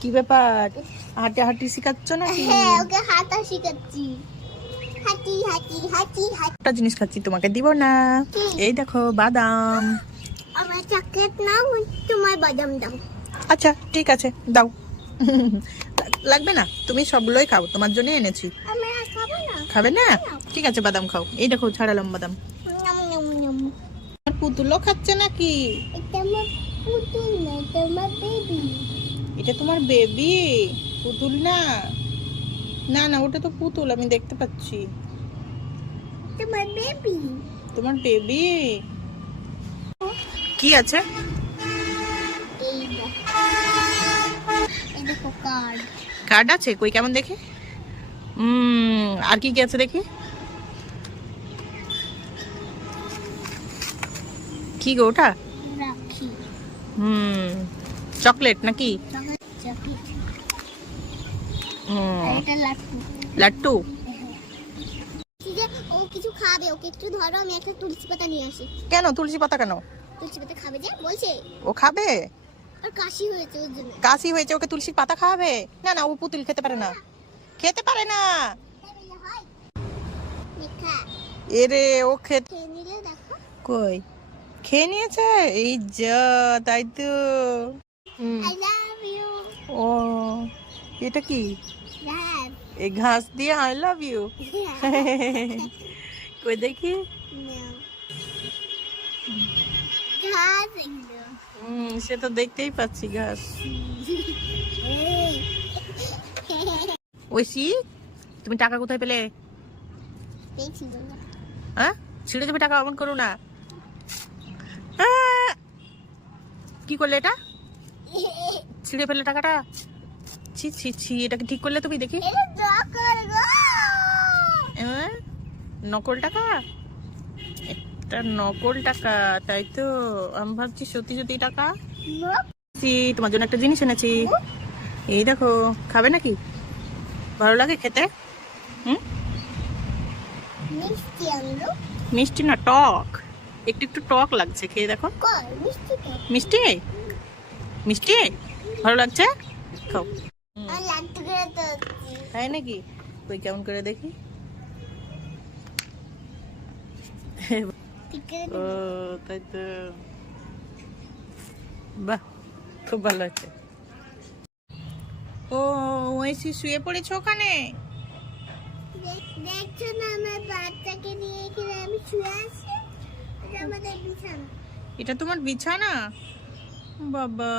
কি ব্যাপার? হাঁটে হাঁটি শিখাচ্ছ নাকি? হ্যাঁ ওকে হাতা শিখাচ্ছি একটা জিনিস খাচ্ছি তোমাকে দিব না। এই দেখো বাদাম। আমার চকলেট নাও তোমার বাদাম দাও। আচ্ছা ঠিক আছে দাও। লাগবে না? তুমি সবগুলোই খাও তোমার জন্য এনেছি। আমি খাব না? ঠিক আছে বাদাম খাও। এই দেখো ছাড়ালাম বাদাম। পুতুলও খাচ্ছে নাকি? এটা তোমার বেবি পুতুল না? না না ওটা তো পুতুল আমি দেখতে পাচ্ছি। তোমার বেবি তোমার বেবি কি আছে? কার্ড আছে? কই কেমন দেখে? আর কি কি আছে দেখি? কি গো ওটা? হুম চকলেট নাকি? লাট্টু। ও কিছু খাবে ওকে একটু ধরো আমি একটা তুলসী পাতা নিয়ে আসি। কেন তুলসী পাতা কেন? তুলসী পাতা খাবে যে বলছে। ও খাবে? আর কাশি হয়েছে ওর জন্য। কাশি হয়েছে ওকে তুলসীর পাতা খাওয়াবে? না না ও পুতুল খেতে পারে না খেতে পারে না। এরে ও খেতে কই? খেয়ে নিয়েছে? এই যা তাই তো। ও এটা কি? এই ঘাস দিয়ে আই লাভ ইউ কই দেখি? সে তো দেখতেই পাচ্ছি ঘাস। ঐশী তুমি টাকা কোথায় পেলে? হ্যাঁ? ছিঁড়ে দেবে টাকা অমন করো না! কি করলে এটা? ছিঁড়ে ফেললে টাকাটা? ছি ছি ছি এটাকে ঠিক করলে তুমি দেখি। হ্যাঁ? নকল টাকা? এটা নকল টাকা তাই তো। আমি ভাবছি সত্যি সত্যি টাকা। তোমার জন্য একটা জিনিস এনেছি। এই দেখো খাবে নাকি? ভালো লাগে খেতে? হুম? মিষ্টি না টক। একটু একটু টক লাগছে খেয়ে দেখো। মিষ্টি মিষ্টি? ভালো লাগছে? খাও। তাই নাকি? ওই কেমন করে দেখি? ও তাই তো। বাহ খুব ভালো আছে ওইসি শুয়ে পড়েছো ওখানে? দেখছ না আমার বাচ্চাকে নিয়ে এখানে আমি শুয়ে আছি? এটা আমাদের বিছানা। এটা তোমার বিছানা? বাবা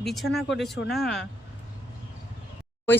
বিছানা করেছ না? ওই